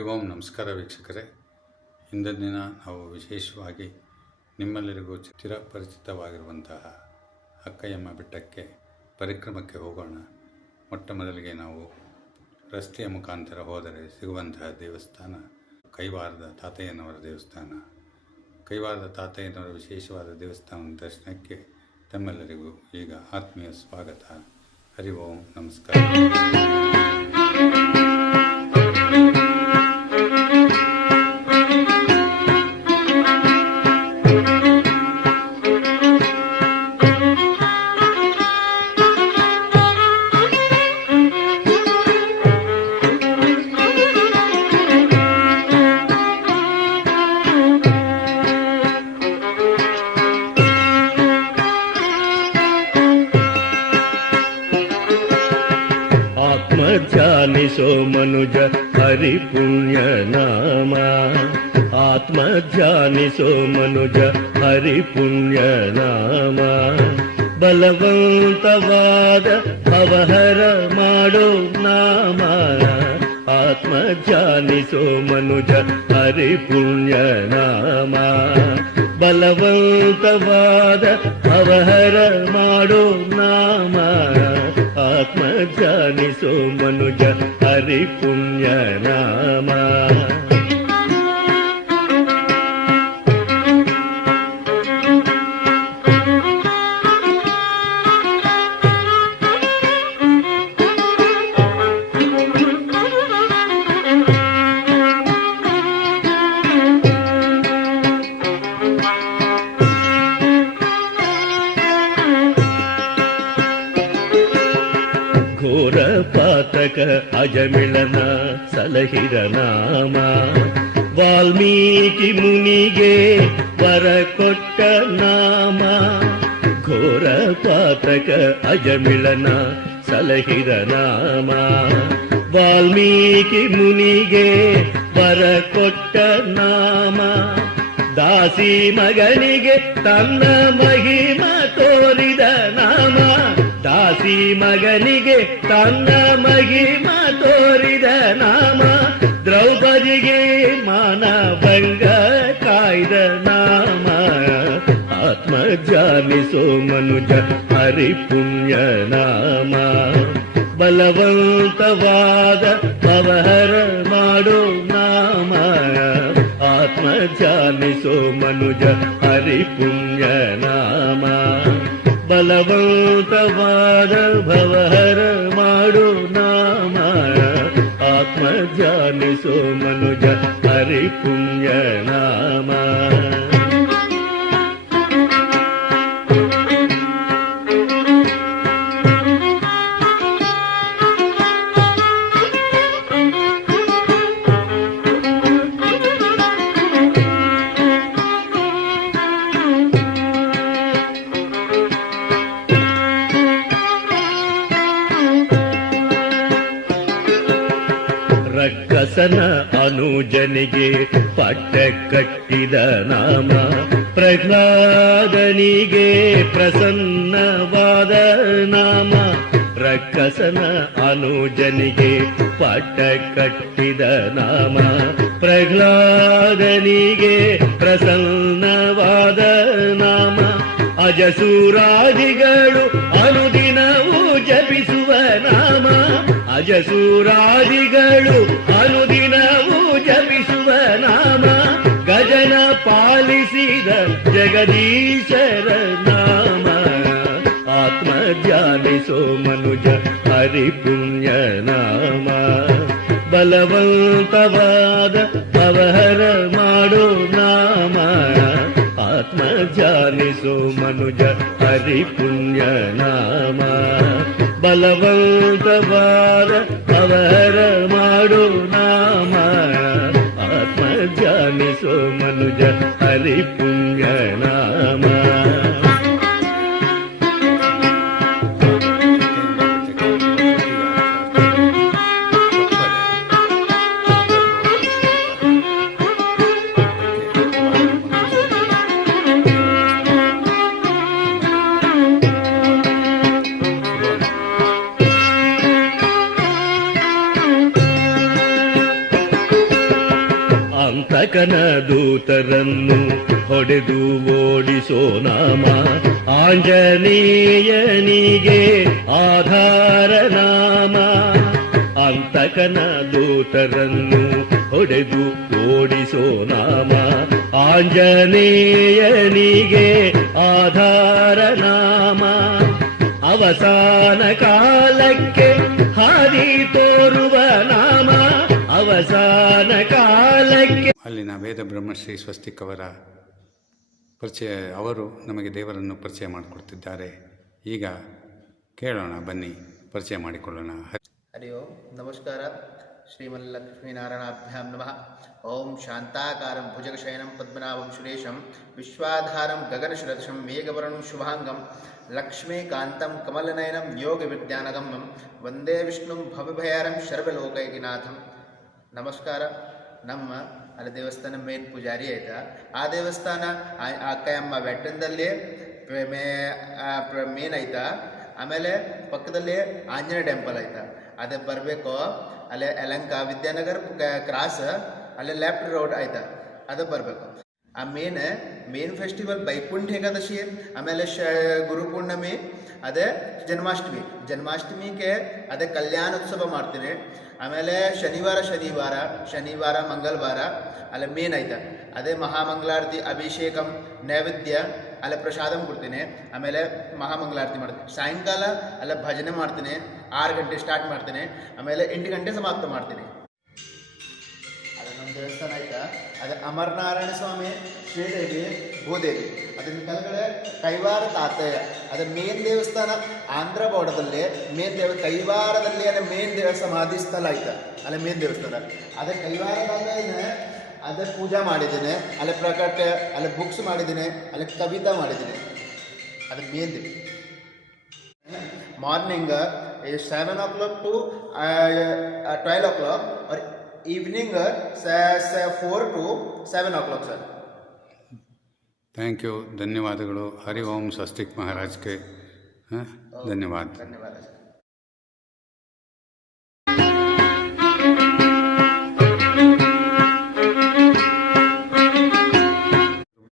ಓಂ ನಮಸ್ಕಾರ ವೀಕ್ಷಕರೇ. ಇಂದಿನ ದಿನ ನಾವು ವಿಶೇಷವಾಗಿ ನಿಮ್ಮೆಲ್ಲರಿಗೂ ಚಿರಪರಿಚಿತವಾಗಿರುವಂತಹ ಅಕ್ಕಯ್ಯಮ್ಮ ಬೆಟ್ಟಕ್ಕೆ ಪರಿಕ್ರಮಕ್ಕೆ ಹೋಗೋಣ. ಮೊಟ್ಟ ಮೊದಲಿಗೆ ನಾವು ರಸ್ತೆಯ ಮುಖಾಂತರ ಹೋದರೆ ಸಿಗುವಂತಹ ದೇವಸ್ಥಾನ ಕೈವಾರದ ತಾತಯ್ಯನವರ ದೇವಸ್ಥಾನ. ಕೈವಾರದ ತಾತಯ್ಯನವರ ವಿಶೇಷವಾದ ದೇವಸ್ಥಾನದ ದರ್ಶನಕ್ಕೆ ತಮ್ಮೆಲ್ಲರಿಗೂ ಈಗ ಆತ್ಮೀಯ ಸ್ವಾಗತ. ಹರಿ ಓಂ ನಮಸ್ಕಾರ. ಧ್ಯಾನಿಸೋ ಮನುಜ ಹರಿ ಪುಣ್ಯ ನಾಮ. ಆತ್ಮ ಧ್ಯಾನಿಸೋ ಮನುಜ ಹರಿ ಪುಣ್ಯ ನಾಮ. ಬಲವಂತವಾದ ಅವಹರ ಮಾಡೋ ನಾಮ. ಆತ್ಮ ಧ್ಯಾನಿಸೋ ಮನುಜ ಹರಿ ಪುಣ್ಯ ನಾಮ. ಬಲವಂತವಾದ ಅವಹರ ಮಾಡೋ ನಾಮ. ಆತ್ಮ ಧ್ಯಾನಿಸೋ ಮನುಜ ಹರಿ ಪುಣ್ಯ ನಾಮ. ಘೋರ ಪಾತಕ ಅಜಮಿಳನ ಸಲಹಿರ ನಾಮ. ವಾಲ್ಮೀಕಿ ಮುನಿಗೆ ವರ ಕೊಟ್ಟ ನಾಮ. ಘೋರ ಪಾತಕ ಅಜಮಿಳನ ಸಲಹಿರ ನಾಮ. ವಾಲ್ಮೀಕಿ ಮುನಿಗೆ ವರ ಕೊಟ್ಟ ನಾಮ. ದಾಸಿ ಮಗನಿಗೆ ತನ್ನ ಮಹಿಮ ತೋರಿದ ನಾಮ. ದಾಸಿ ಮಗನಿಗೆ ತನ್ನ ಮಹಿಮ ತೋರಿದ ನಾಮ. ದ್ರೌಪದಿಗೆ ಮಾನಭಂಗ ಕಾಯ್ದ ನಾಮ. ಆತ್ಮ ಧ್ಯಾನಿಸೋ ಮನುಜ ಹರಿ ಪುಣ್ಯ ನಾಮ. ಬಲವಂತವಾದ ಅವಹರ ಮಾಡೋ ನಾಮ. ಆತ್ಮ ಧ್ಯಾನಿಸೋ ಮನುಜ ಹರಿ ಪುಣ್ಯ ನಾಮ. ಬಲವಂತವಾದ ಭವಹರ ಮಾಡು ನಾಮ. ಆತ್ಮ ಧ್ಯಾನಿಸೋ ಮನುಜ ಹರಿ ಪುಣ್ಯ ನಾಮ. ರಕ್ಕಸನ ಅನುಜನಿಗೆ ಪಟ್ಟ ಕಟ್ಟಿದ ನಾಮ. ಪ್ರಹ್ಲಾದನಿಗೆ ಪ್ರಸನ್ನವಾದ ನಾಮ. ರಕ್ಕಸನ ಅನುಜನಿಗೆ ಪಟ್ಟ ಕಟ್ಟಿದ ನಾಮ. ಪ್ರಹ್ಲಾದನಿಗೆ ಪ್ರಸನ್ನವಾದ ನಾಮ. ಅಜಸೂರಾದಿಗಳು ಅನುದಿನವೂ ಜಪಿಸುವ ನಾಮ. ಅಜಸೂರಾದಿಗಳು ಅನುದಿನವೂ ಜಪಿಸುವ ನಾಮ. ಗಜನ ಪಾಲಿಸಿದ ಜಗದೀಶರ ನಾಮ. ಆತ್ಮ ಧ್ಯಾನಿಸೋ ಮನುಜ ಹರಿ ಪುಣ್ಯ ನಾಮ. ಬಲವಂತವಾದ ಅವಹರ ಮಾಡೋ ನಾಮ. ಆತ್ಮ ಧ್ಯಾನಿಸೋ ಮನುಜ ಹರಿ ಪುಣ್ಯ ನಾಮ. ಬಲವಂತವಾದ ಅವಹರ ಮಾಡೋ ನಾಮ. ಆತ್ಮ ಧ್ಯಾನಿಸೋ ಮನುಜ ಹರಿ ಪುಣ್ಯ ನಾಮ. ಅಂತಕನ ದೂತರನ್ನು ಹೊಡೆದು ಓಡಿಸೋ ನಾಮ ಆಂಜನೇಯನಿಗೆ ಆಧಾರ ನಾಮ. ಅಂತಕನ ದೂತರನ್ನು ಹೊಡೆದು ಓಡಿಸೋ ನಾಮ ಆಂಜನೇಯನಿಗೆ ಆಧಾರ ನಾಮ. ಅವಸಾನ ಕಾಲಕ್ಕೆ ಹಾದಿ ತೋರುವ ನಾಮ, ಅವಸಾನ ಕಾಲಕ್ಕೆ. ಅಲ್ಲಿನ ವೇದ ಬ್ರಹ್ಮಶ್ರೀ ಸ್ವಸ್ತಿಕ್ ಅವರ ಪರಿಚಯ, ಅವರು ನಮಗೆ ದೇವರನ್ನು ಪರಿಚಯ ಮಾಡಿಕೊಡ್ತಿದ್ದಾರೆ. ಈಗ ಕೇಳೋಣ, ಬನ್ನಿ ಪರಿಚಯ ಮಾಡಿಕೊಳ್ಳೋಣ. ಹರಿ ಓಂ ನಮಸ್ಕಾರ. ಶ್ರೀಮಲ್ಲಕ್ಷ್ಮೀನಾರಾಯಣಾಭ್ಯಾಂ ನಮಃ. ಓಂ ಶಾಂತಾಕಾರಂ ಭುಜಗಶಯನಂ ಪದ್ಮನಾಭಂ ಸುರೇಶಂ ವಿಶ್ವಾಧಾರಂ ಗಗನಶಿರದಶಂ ಮೇಘವರ್ಣಂ ಶುಭಾಂಗಂ ಲಕ್ಷ್ಮೀಕಾಂತಂ ಕಮಲನಯನಂ ಯೋಗವಿದ್ಯಾನಗಮ್ಯಂ ವಂದೇ ವಿಷ್ಣುಂ ಭವಭಯಾರಂ ಸರ್ವಲೋಕೈಕನಾಥಂ. ನಮಸ್ಕಾರ. ನಮ್ಮ ಅಲ್ಲಿ ದೇವಸ್ಥಾನ ಮೇನ್ ಪೂಜಾರಿ ಆಯ್ತಾ. ಆ ದೇವಸ್ಥಾನ ಅಕ್ಕಯಮ್ಮ ಬೆಟ್ಟದಲ್ಲಿ ಮೇನ್ ಆಯ್ತಾ. ಆಮೇಲೆ ಪಕ್ಕದಲ್ಲಿ ಆಂಜನೇಯ ಟೆಂಪಲ್ ಆಯ್ತಾ. ಅದೇ ಬರಬೇಕು, ಅಲ್ಲೇ ಯಲಹಂಕ ವಿದ್ಯಾನಗರ್ ಕ್ರಾಸ್, ಅಲ್ಲೇ ಲೆಫ್ಟ್ ರೋಡ್ ಆಯ್ತಾ, ಅದು ಬರಬೇಕು. ಆ ಮೇನ್ ಫೆಸ್ಟಿವಲ್ ಬೈಕುಂಠ ಏಕಾದಶಿ, ಆಮೇಲೆ ಗುರು ಪೂರ್ಣಿಮೆ, ಅದೇ ಜನ್ಮಾಷ್ಟಮಿಗೆ ಅದೇ ಕಲ್ಯಾಣೋತ್ಸವ ಮಾಡ್ತೀನಿ. ಆಮೇಲೆ ಶನಿವಾರ ಮಂಗಳವಾರ ಅಲ್ಲೇ ಮೇನ್ ಆಯ್ತಾ. ಅದೇ ಮಹಾಮಂಗಳಾರತಿ, ಅಭಿಷೇಕಂ, ನೈವೇದ್ಯ, ಅಲ್ಲೇ ಪ್ರಸಾದಂ ಕೊಡ್ತೀನಿ. ಆಮೇಲೆ ಮಹಾಮಂಗಳಾರತಿ ಮಾಡ್ತೀನಿ. ಸಾಯಂಕಾಲ ಅಲ್ಲೇ ಭಜನೆ ಮಾಡ್ತೀನಿ. 6 ಗಂಟೆ ಸ್ಟಾರ್ಟ್ ಮಾಡ್ತೀನಿ, ಆಮೇಲೆ 8 ಗಂಟೆ ಸಮಾಪ್ತ ಮಾಡ್ತೀನಿ. ಅದು ನಮ್ಮ ದೇವಸ್ಥಾನ ಆಯ್ತಾ. ಅದೇ ಅಮರನಾರಾಯಣ ಸ್ವಾಮಿ, ಶ್ರೀದೇವಿ, ಭೂದೇವಿ, ಅದನ್ನ ಕೆಳಗಡೆ ಕೈವಾರ ತಾತಯ್ಯ. ಅದೇ ಮೇನ್ ದೇವಸ್ಥಾನ ಆಂಧ್ರ ಬಾರ್ಡರ್ದಲ್ಲಿ ಕೈವಾರದಲ್ಲಿ ಅದೇ ಮೇನ್ ಸಮಾಧಿ ಸ್ಥಳ ಆಯ್ತಾ. ಅಲ್ಲೇ ಮೇನ್ ದೇವಸ್ಥಾನ ಅದೇ ಕೈವಾರದಾಗ ಅದೇ ಪೂಜಾ ಮಾಡಿದ್ದೀನಿ. ಅಲ್ಲೇ ಪ್ರಕಟ, ಅಲ್ಲೇ ಬುಕ್ಸ್ ಮಾಡಿದ್ದೀನಿ, ಅಲ್ಲೇ ಕವಿತಾ ಮಾಡಿದ್ದೀನಿ. ಅದು main morning 7 o'clock to 12 o'clock और evening 4 to 7 o'clock sir. Thank you, ಧನ್ಯವಾದಗಳು. ಹರಿ ಓಂ ಸ್ವಸ್ತಿಕ್ ಮಹಾರಾಜ್ಗೆ ಧನ್ಯವಾದ. ಧನ್ಯವಾದ.